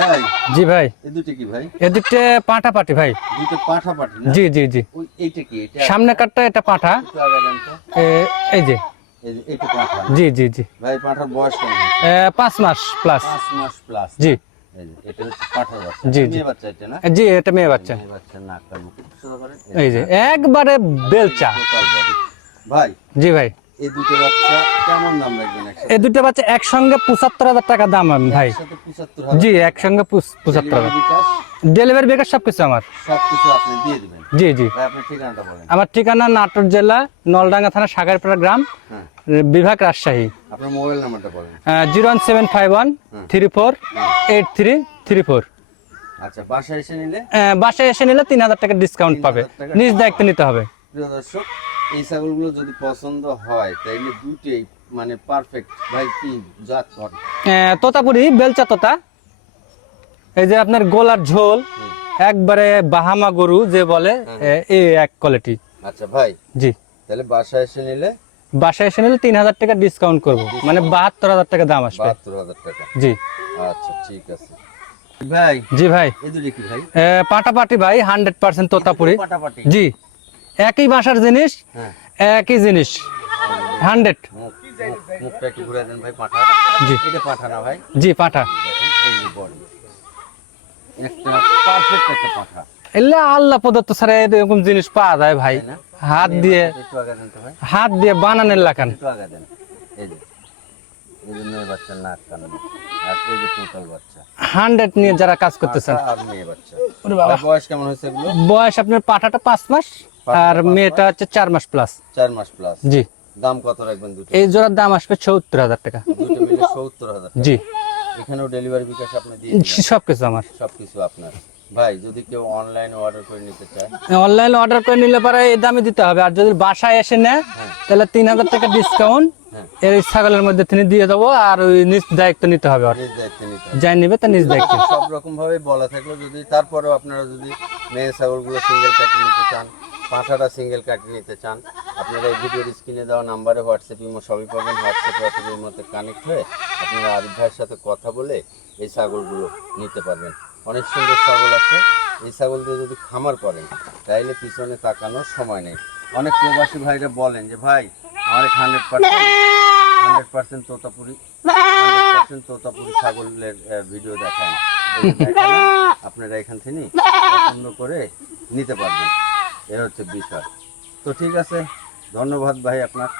ভাই? জি ভাই। এই দুটো কি ভাই? পাটি ভাই। দুটো না? জি জি জি। ওই এইটা কি? এটা সামনে কাটটা এটা এই যে। জি জি জি। ভাই পাঠার বয়স কেমন? পাঁচ মাস প্লাস পাঁচ মাস প্লাস জি। জি, এটা না? জি এটা মেয়ে বাচ্চা। এই যে একবারে বেলচা। ভাই জি ভাই। এই দুটো বাচ্চা কেমন দাম রাখবেন এই দুটো বাচ্চা একসঙ্গে পঁচাত্তর হাজার টাকা দাম আমি ভাই। জি একসঙ্গে পুস- পঁচাত্তর হাজার। Delivery ডেলিভারি বেকার সবকিছু আমার। সবকিছু আপনি দিয়ে দিবেন? জি জি। ঠিকানাটা বলেন। আমার ঠিকানা নাটোর জেলা নলডাঙ্গা থানা সাগরপাড়া গ্রাম হ্যাঁ। বিভাগ রাজশাহী। আপনার মোবাইল নাম্বারটা বলেন। Zero one seven five one three four eight three three four. আচ্ছা বাসায় এসে নিলে? বাসায় এসে নিলে তিন হাজার টাকা ডিসকাউন্ট পাবে। নিজ দায়িত্ব নিতে হবে। প্রিয় দর্শক এই ছাগলগুলো যদি পছন্দ হয় তাইলে দুটেই মানে পারফেক্ট ভাই কি জাত কর আহ, তোতাপুরি বেলচা তোতা। এই যে আপনার গোলার ঝোল একবারে বাহামা গরু যে বলে এই এক কোয়ালিটি আচ্ছা ভাই জি। তাহলে বাসায় এসে নিলে? বাসায় এসে নিলে তিন হাজার টাকা ডিসকাউন্ট করব। মানে বাহাত্তর হাজার টাকা দাম আসবে। বাহাত্তর হাজার টাকা। জি। আচ্ছা ঠিক আছে। ভাই জি ভাই। এই দুটি কি ভাই? পাটাপাটি ভাই হান্ড্রেড পার্সেন্ট তোতাপুরি। পাটাপাটি। জি। একই বাসার জিনিস হ্যাঁ। একই জিনিস। হান্ড্রেড। মুখ মুখ- মুখটা একটু ঘুরে দেন ভাই পাঠা জি এটা পাঠা না? ভাই জি পাঠা দেখেন, এই যে বডি একটা পারফেক্ট একটা পাঠা এলে আল্লাহ ছাড়া এরকম জিনিস পাওয়া যায় ভাই হাত দিয়ে। হাত দিয়ে বানানের লাগান হান্ড্রেড নিয়ে যারা কাজ করতেছেন। বয়স কেমন হয়েছে বয়স আপনার পাঠাটা পাঁচ মাস। আর মেয়েটা হচ্ছে চার মাস প্লাস চার মাস প্লাস জি। দাম কত রাখবেন দুটো? এই জোড়ার দাম আসবে চৌত্তর হাজার টাকা। দুটো মিলে সত্তর হাজার জি। এখানেও ডেলিভারি বিকাশ আপনি দিয়ে সবকিছু আমার। সবকিছু আপনার। ভাই যদি কেউ অনলাইনে অর্ডার করে নিতে চায়? অনলাইন অর্ডার করে নিলে পরে এই দামে দিতে হবে। আর যদি বাসায় এসে নেয় তাহলে তিন হাজার টাকা ডিসকাউন্ট হ্যাঁ। এই ছাগলের মধ্যে তিনি দিয়ে দেবো আর ওই নিজ দায়িত্ব নিতে হবে আর নিজ দায়িত্বে নিতে যাই নিবে তা নিজ দায়িত্ব। সব রকম ভাবে বলা থাকল। যদি তারপরেও আপনারা যদি মেয়ে ছাগলগুলো সিঙ্গেল কাটে নিতে চান পাঁঠাটা সিঙ্গেল কাটিয়ে নিতে চান আপনারা এই ভিডিওর স্ক্রিনে দেওয়া নাম্বারে হোয়াটসঅ্যাপ ইমো সবই পাবেন। হোয়াটসঅ্যাপে অথবা মধ্যে কানেক্ট হয়ে আপনারা আরিফ ভাইয়ের সাথে কথা বলে এই ছাগলগুলো নিতে পারবেন। অনেক সুন্দর ছাগল আছে। এই ছাগল দিয়ে যদি খামার করেন তাইলে পিছনে তাকানোর সময় নেই। অনেক প্রবাসী ভাইরা বলেন যে ভাই আমার hundred percent hundred percent Totapuri hundred percent Totapuri ছাগলের ভিডিও দেখানো, আপনারা এখান থেকে পছন্দ করে নিতে পারবেন। এর হচ্ছে বিষয়। তো ঠিক আছে ধন্যবাদ ভাই আপনার।